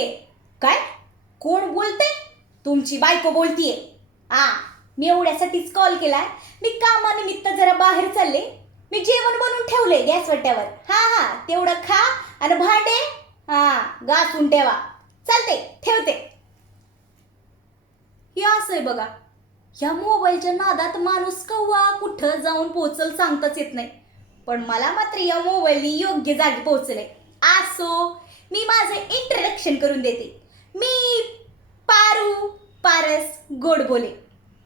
बोलतीये. काय? कोण बोलते? तुमची बायको बोलतीये. मी एवढ्यासाठीच कॉल केलाय. मी कामानिमित्त जरा बाहेर चालले. मी जेवण बनवून ठेवले गॅस वट्यावर. तेवढं खा आणि भांडे घासून ठेवा. चालते, ठेवते. हे असं आहे बघा, ह्या मोबाईलच्या नादात माणूस कव्हा कुठं जाऊन पोहोचल सांगताच येत नाही. पण मला मात्र या मोबाईलने योग्य जागी पोहोचले. असो, मी माझं इंट्रोडक्शन करून देते. मी पारस गोडबोले,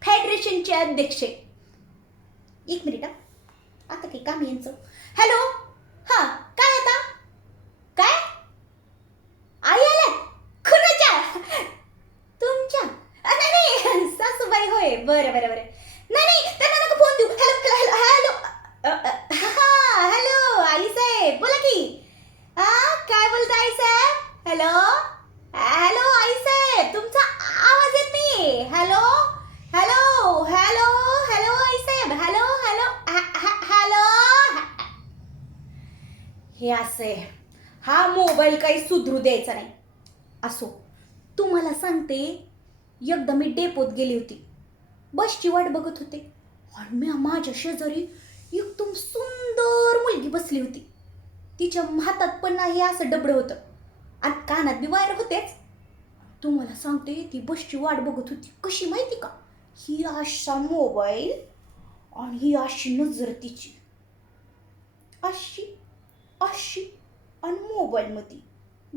फेडरेशनचे अध्यक्ष. एक मिनिट, आता काही काम यांचं. हॅलो, काय आता? काय आई आल्या? खुनाच्या? तुमच्या? नाही, सासूबाई होय. बरं. नाही, त्यांना नका फोन देऊ. हॅलो आई साहेब, बोला की. काय बोलता आई साहेब? हॅलो आई साहेब, तुमचा आवाज येत नाही. हॅलो आई साहेब. हॅलो. हे असे, हा मोबाईल काही सुधरू द्यायचा नाही. असो, तुम्हाला सांगते, एकदा मी डेपोत गेली होती. बसची वाट बघत होते आणि माझ्या शेजारी एकदम सुंदर मुलगी बसली होती. तिच्या हातात पण नाही असं डबडं होतं आणि कानात बी वायर होतेच. तुम्हाला सांगते, ती बसची वाट बघत होती कशी माहिती का? ही अशा मोबाईल आणि ही अशी नजर तिची, अशी आणि मोबाईलमध्ये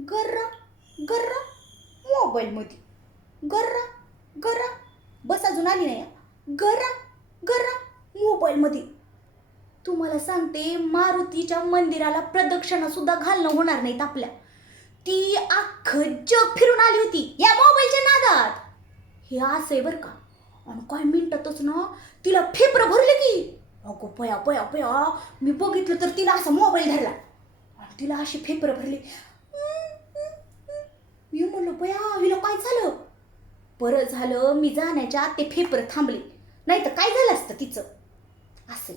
गर्रा मोबाईलमध्ये गर्रा बस अजून आली नाही. गर्रा मोबाईलमध्ये. तुम्हाला सांगते, मारुतीच्या मंदिराला प्रदक्षिणा सुद्धा घालणं होणार नाहीत आपल्या. ती अख्खं जग फिरून आली होती या मोबाईलच्या नादात. हे असं आहे बरं का. आणि काही मिनिटातच ना तिला फेफरं भरले की. अगो पया मी बघितलं तर तिला असा मोबाईल धरला आणि तिला अशी फेफरं भरली. मी म्हणलं, बया हिला काय झालं? बरं झालं मी जाण्याच्या आत ते फेफरं थांबले, नाही तर काय झालं असतं तिचं. असे